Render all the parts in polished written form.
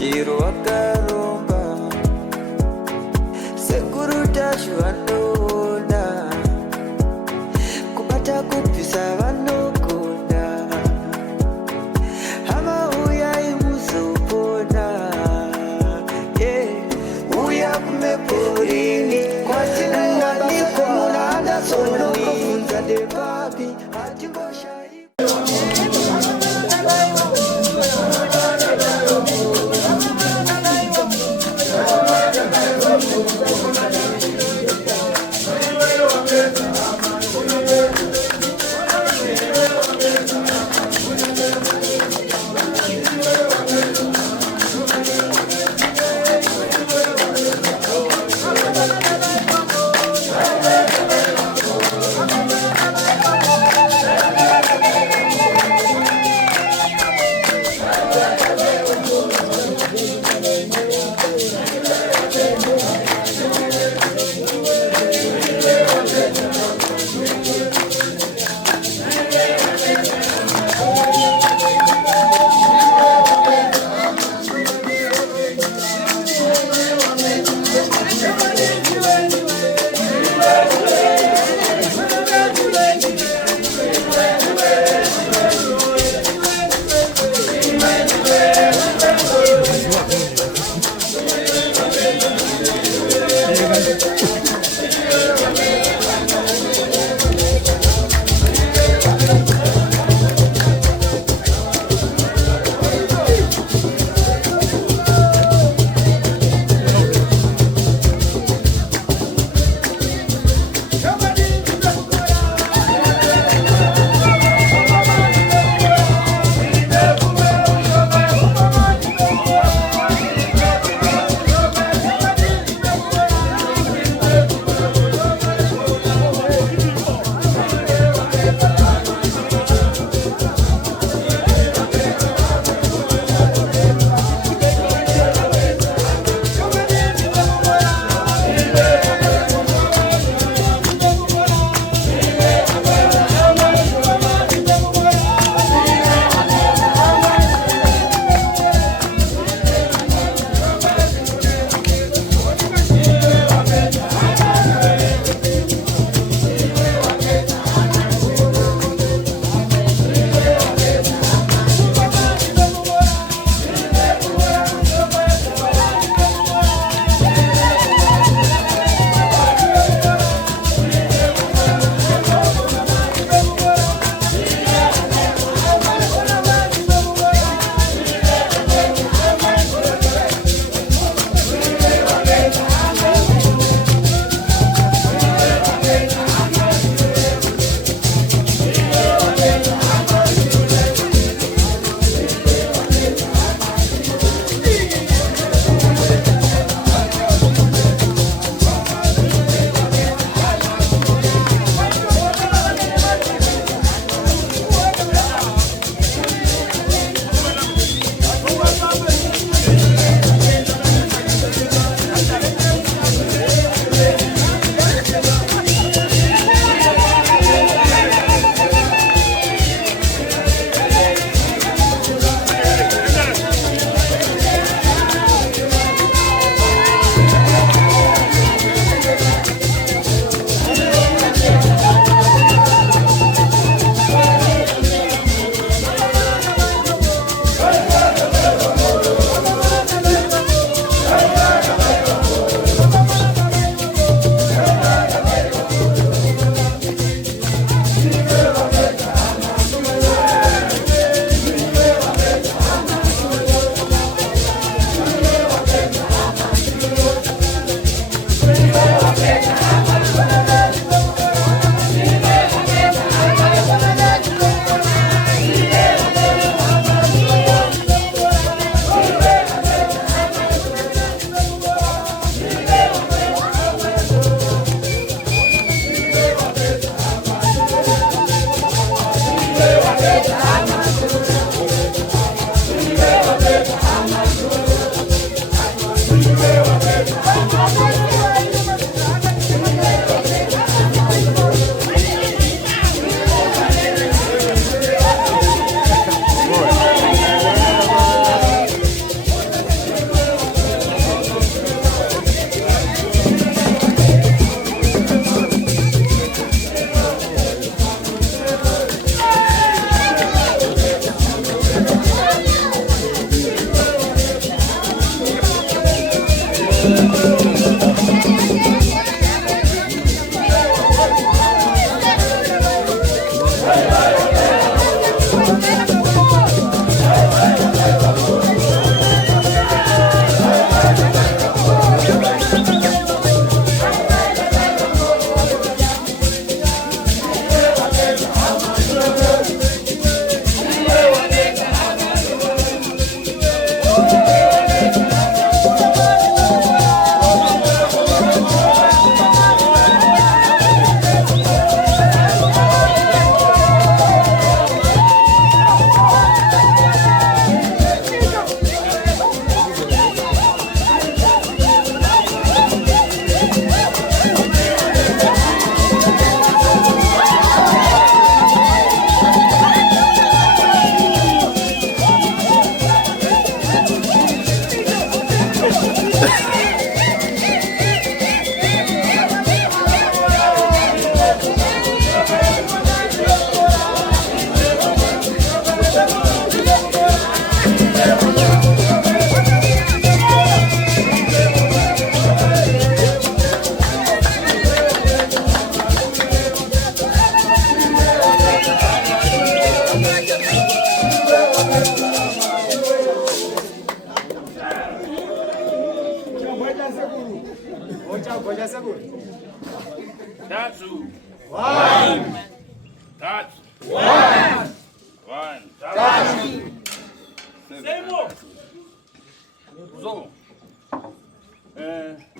chiro wakaromba sekuru tacho vanoona kubata kupisa vanogona hama uyai muzopona uya kumeporini kwatinanganikwa munada sonokofunza depapi hatingoshai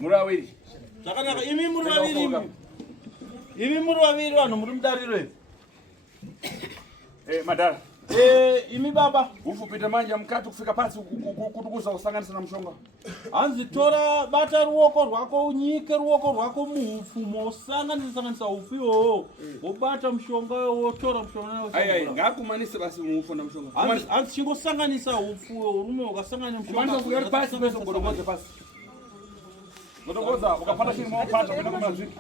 Murawiri. Zakanaka imi muri waviri vanhu muri mudariro hivi. Madara. Imi baba. Ufupita manje mkati kufika pasi kutukuza usanganisa na mshonga. Hanzi tora bata ruoko rwako unyike ruoko rwako muupfumo usanganisa ufu iwowo. Wobata mshonga wotora mshonga nawo. Ai ngakumanise basi muufu na mshonga. Hanzi chingosanganisa ufu urume ukasanganya mshonga. Kumanisa kugari pasi pesa ngorogoze pasi. Ngorogoza ukapata chini mwapata kwenda kwa maziki.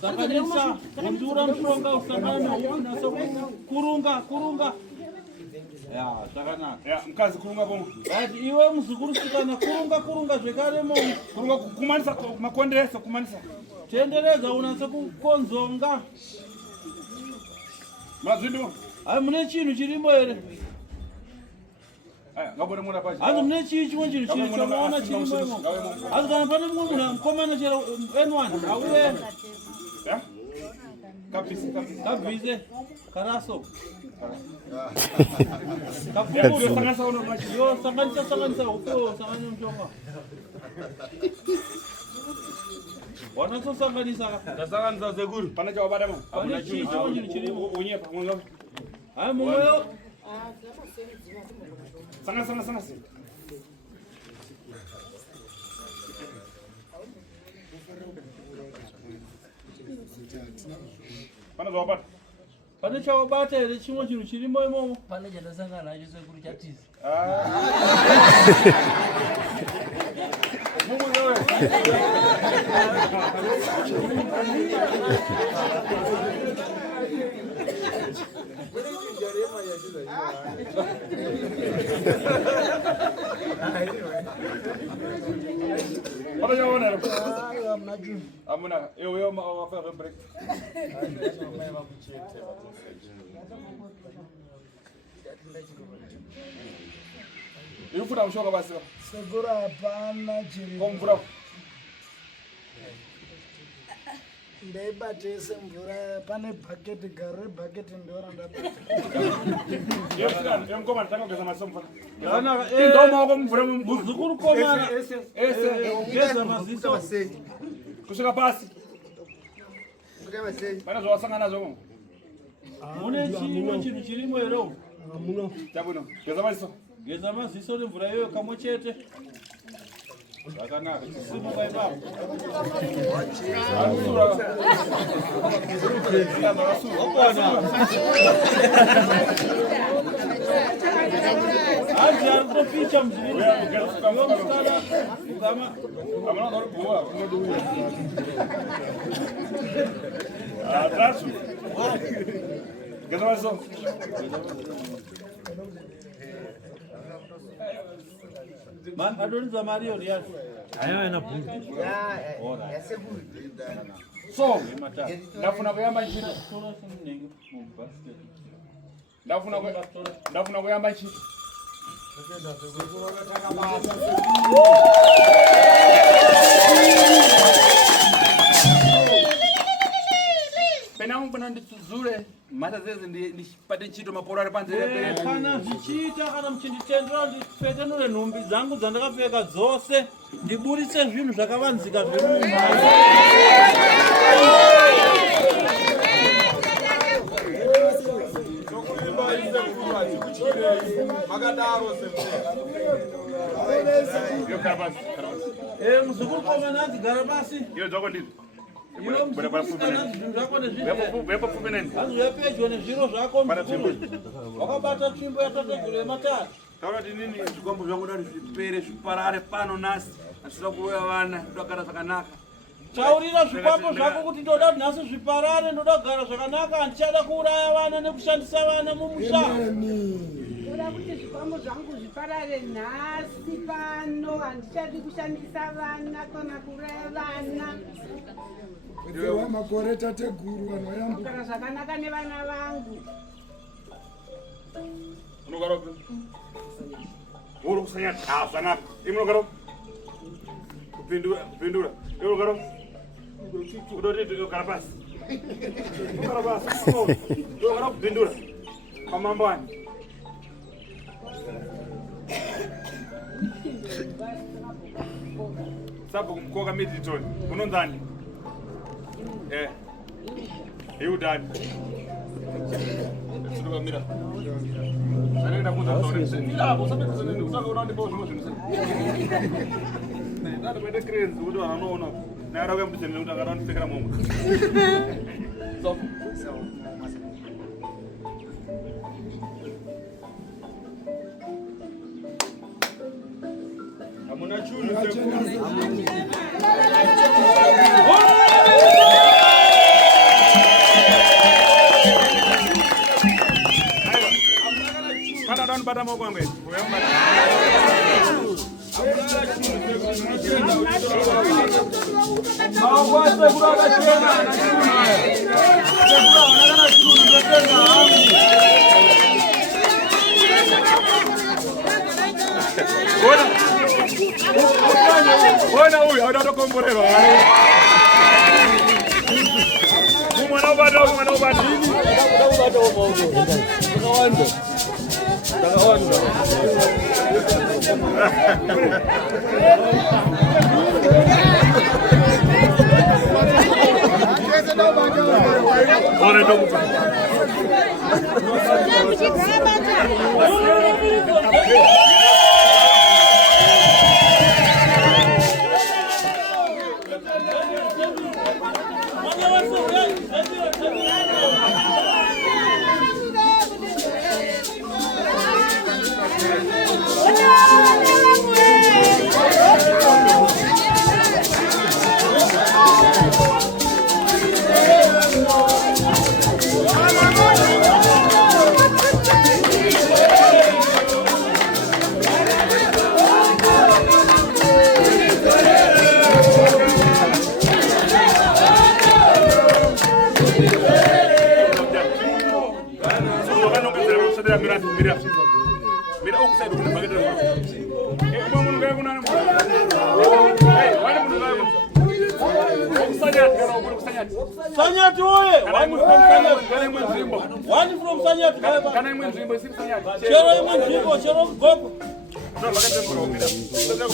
Sanganisa undura mshonga usangana unasa kurunga. Ya, zvakanaka. Ya, mkazi kurunga bomo. Ati iwe muzukuru sikana kurunga zvekare mo. Kurunga kumanisa makondesa kumanisa. Tendereza unasa kukonzonga. Mazvindu. Ai mune chinhu chirimo here? Aya, ngabone muna pachi. Asi mune chimwe chinhu chinoona chirimo imo. Asi kana pane mumwe munhu mukomana chero N1 auye. Ya? Kabvise. Karaso. Sanganisa uko sanganya mshonga. Wanasosanganisa. Ndasanganisa zekuru. Pana chawabada mo. Pane chinhu chirimo. Unyepa mwanzo. Hai mumweyo. Sana. Pana chawabada. Pane chawabata here chimwe chinhu chirimo imomo. Pane chandasangana nacho sekuru chatiza. Pana chawabada. Amuna, eu fazer break. Eu fui dar um jogo básico. Segura pana chiri. Como bravo. Ndaibatese mvura pane bhaketi gare bhaketi ndora ndabata. Eu como tanga kugeza masomo. Kana Ndoma wako mvura muzukuru komana. Ugeza maziso. Kushuka pasi. Pana zvawasangana nazvo. Mune chimwe chinhu chirimo here? Muno. Chabuno. Geza maziso. Geza maziso nemvura iyoyo kamwe chete. Zvakanaka. Chisimuka ipapo. Hanzi ari kutopicha muzviri. Ukama. Amuna dori boa. Atraso. Geza maziso. Man adoridza Mario riyacho. So, ndafuna kuyamba ntchito. Ndafuna kuyamba ntchito. Pena mbona nditsuzule mata zeze ndipate ntchito mapolo ari panze kana zvichiita kana muchinditendera ndipfekenure nhumbi dzangu dzandakapfeka dzose ndiburitse zvinhu zvakavanzika zvemumhari. Muzukuru komana anzi gara pasi. Iyo dzako ndizvo. Iwe muzukuru anzi zvinhu zvako nezvizvi. Wepo neni. Hanzi yapedyo nezviro zvako muzukuru. Wakabata tsvimbo yatateguru yematatu. Taura kuti nini zvikombo zvangu dati zvipere zviparare pano nasi. Asira kuroya vana, ndakara zvakanaka. Taurira zvikwambo zvako kuti ndoda kuti nhasi zviparare, ndoda kugara zvakanaka, handichada kuuraya vana nekushandisa vana mumusha. Ndoda kuti zvikwambo zvangu zviparare nhasi pano, handichadi kushandisa vana kana kuuraya vana. Kudziwa makore tateguru vanoyamba. Kugara zvakanaka nevana vangu. Unogara upi? Uri kusanyati? Zvanaka. Imi unogara upi? Kupindura. Imi unogara upi? Kudoti unogara pasi. Unogara pasi. Unogara kupindura. Pamambani. Sabu mkoka Middleton. Unondani? Udani. Suruga mira. Anaenda kuza story. Mira, usabe kusema usaka unaona ndipo zimozi. Ndio kwenda crazy, ndio anaona. Na arawe mtende ndio akaraona fikra Mungu. So. Amuna chuni Bata mo kwangwe. Mawasa kula tena na chuna. Chakula wanataka chuna tena. Bona huyu anataka komborero. Mwana bado. Mira ukusaidia kuna bageti la mama. Mungu ngaya kuna nani? Wani mungu ngaya. Ukusanyati kana ukuri kusanyati. Sanyati oye. Kana imwe nzimbo. One from Sanyati. Kana imwe nzimbo si Sanyati. Chero imwe nzimbo, chero gogo. Ndio bageti mkoro mira. Mira.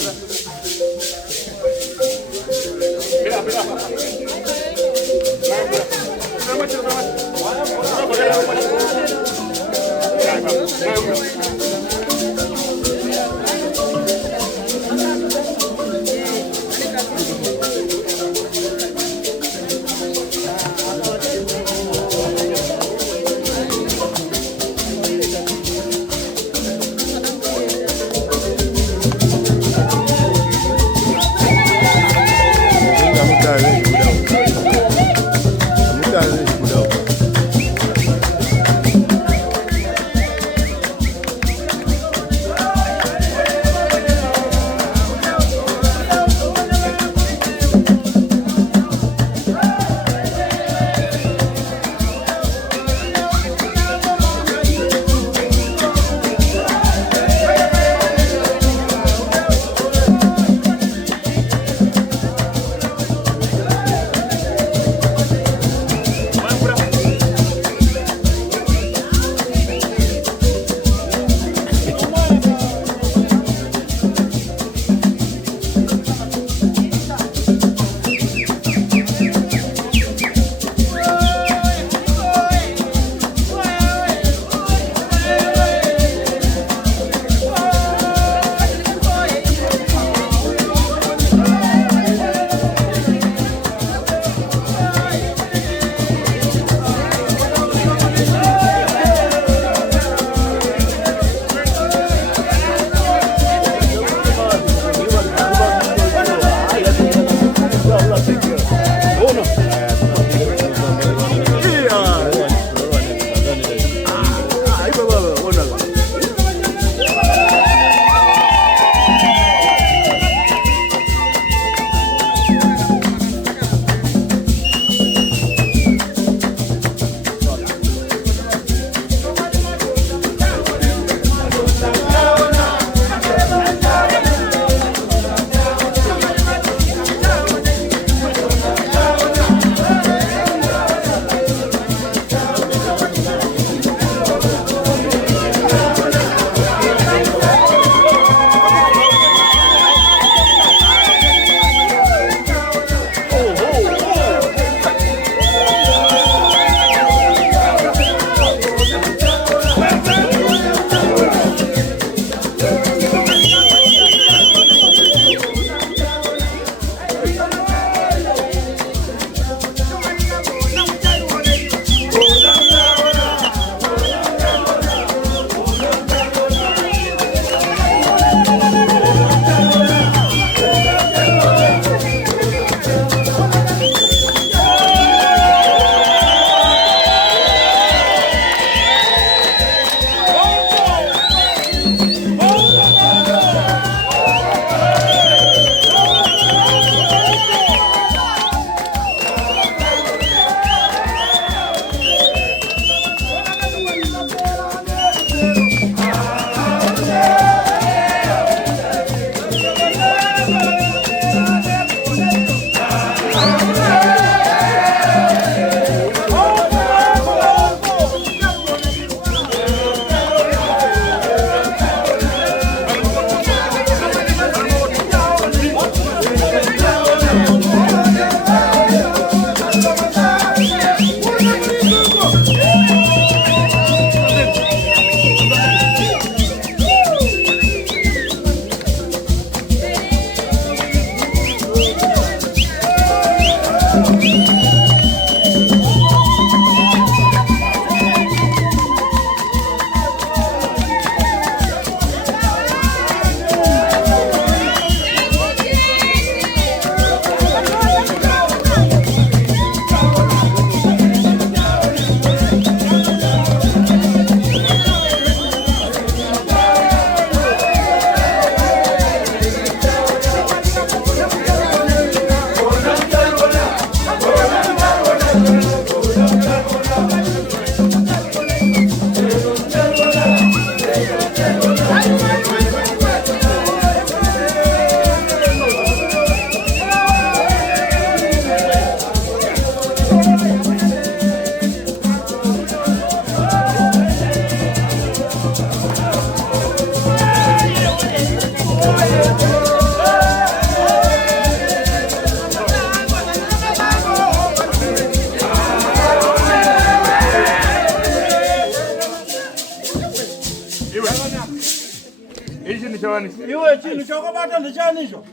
wani. Iwe chinhu chakabata ndechanisho.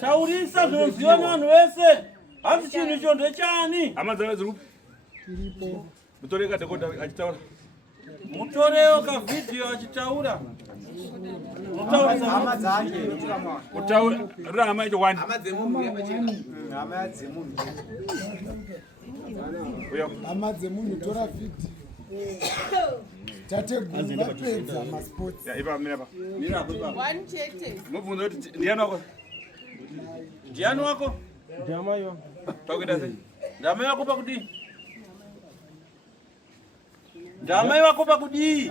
Taurisa zvinoziva nevanhu vese. Hanzi chinhu icho ndechani? Hama dzanga dziri kupi? Mutore kadhokota achitaura. Mutorewo kavhidhiyo achitaura. Mutaurisa hama dzake. Kutaura hama icho wani. hama dzemunhu Uyo. hama dzemunhu tora fiti tateguru vapedza masports Ya ipa mira pa. Mira kupa. One chete. Mubvunzo kuti ndiani wako? Ndiani wako? ndamaiwa Pakuita sei? Ndamai wako pakudii? Ndamai wako pakudii?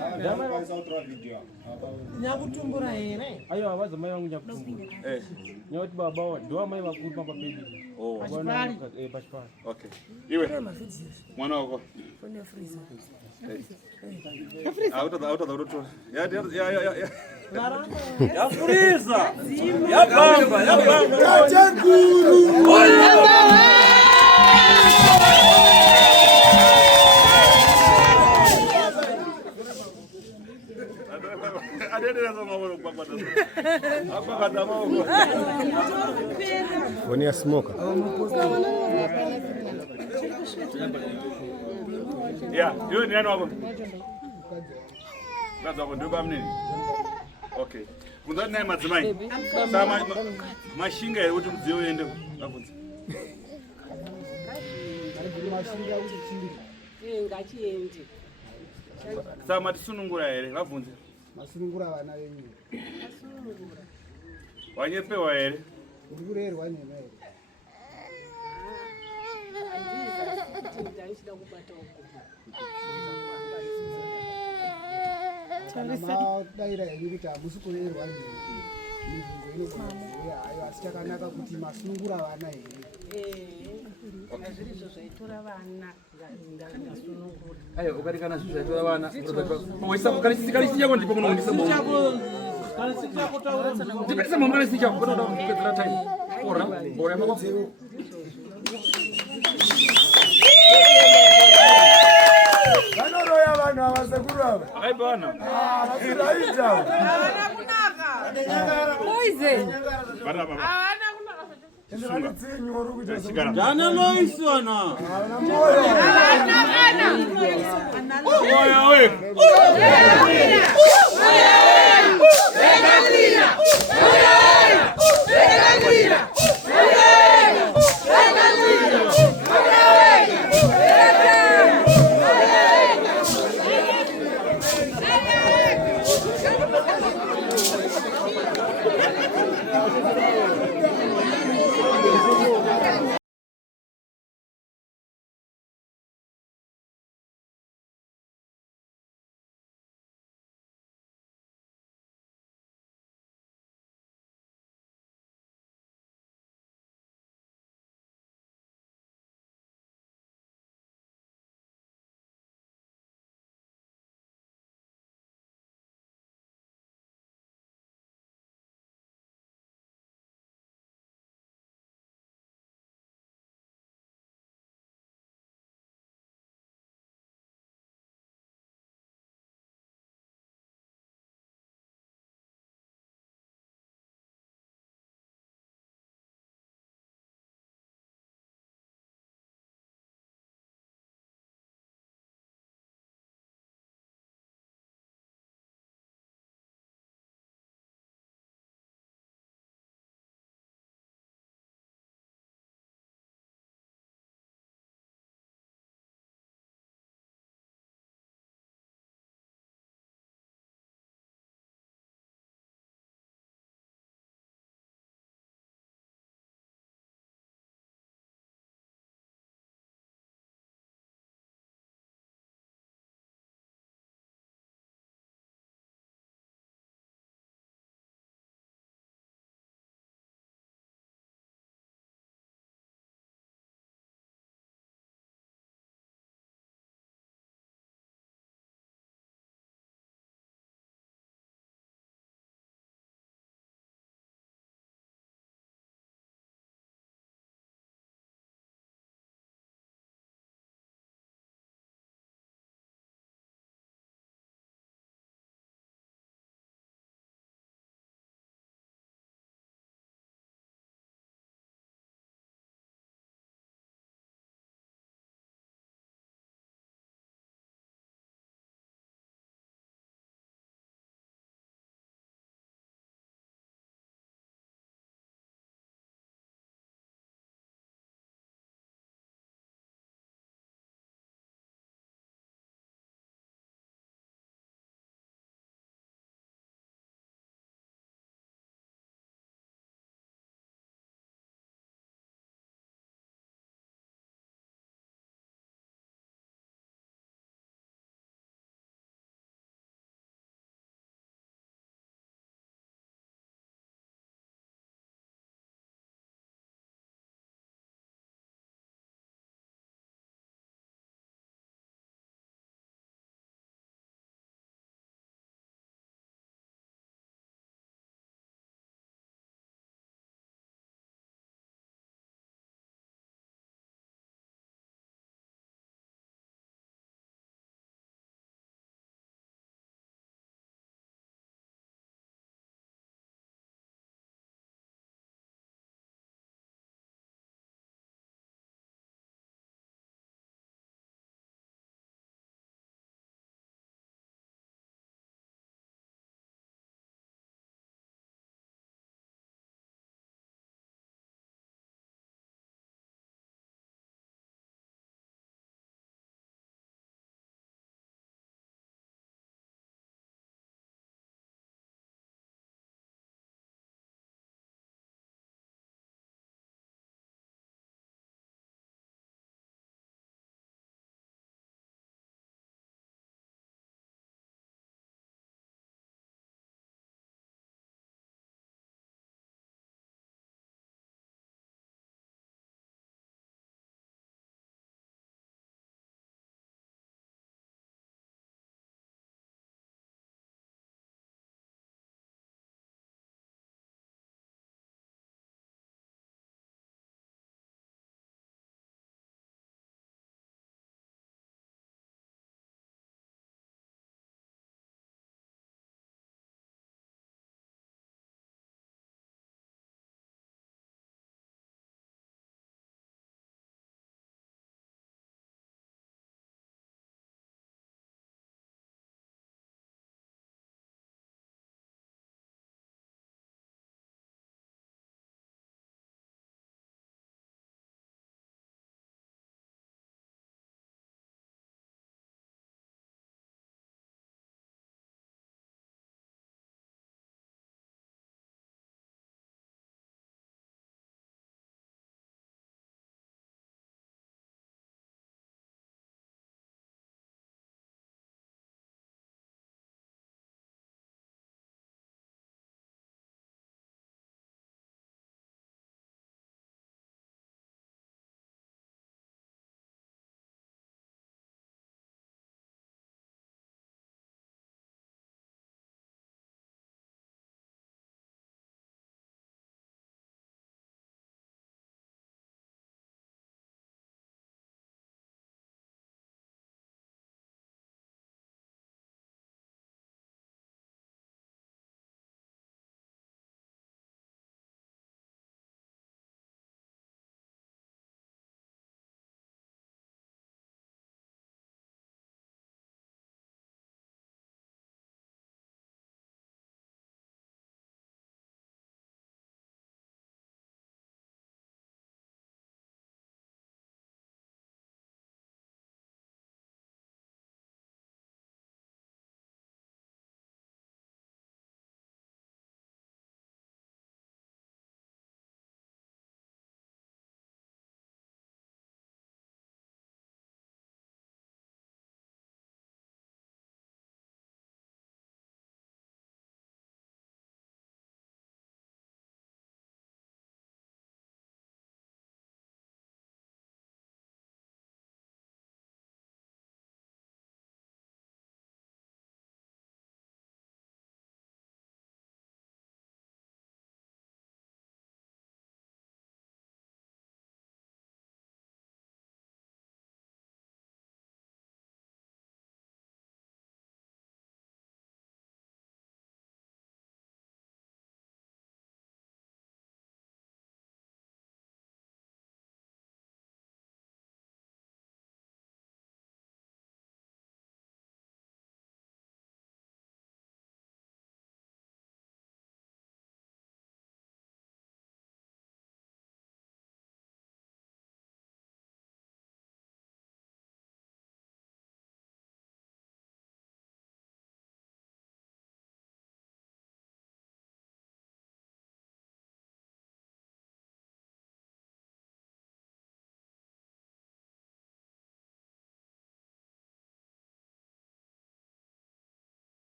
Nyakutumbura here. aiwa avaza mai vangu nyakutumbura nyauti baba ndiwa mai vakuru papapedi pachipari. Okay. Iwe. Mwana wako. Auta utoto. Ya. Yafuriza. Yabamba. tateguru Adede za mawolo kwakwata. Akwakata mawolo. When you smoke. Ya, iwe ndiani wako? Kaza wako ndio bamnini? Okay. Kunzani naye madzimai. Sama mashinga ere kuti mudziyo uende. Ngabvunza. Ngachiende. Sama tisunungura ere, ngabvunza. masunungura vana venyu Wanyepewa ere. uri kurerwa nyema here Ndachida kubata uko. madaira henyu kuti hamusi kurerwa nyema mibvunzo inoaa ayo asi chakanaka kuti masunungura vana here Zvizvo zvaitora vana ndasunungura. Ayo ukati kana zvizvo zvaitora vana waisa kana chisikali chako ndipo kunoundisa mbo Kana sikako taura. ndipetsa mama nesi chako kunoda kupedzera time ora bora mako vanoroya vanhu avasekuru ava Aibana. vasiraita Bana baba. endevanitsenyu uri kuita Shikara. Jana noiswana. Oya we.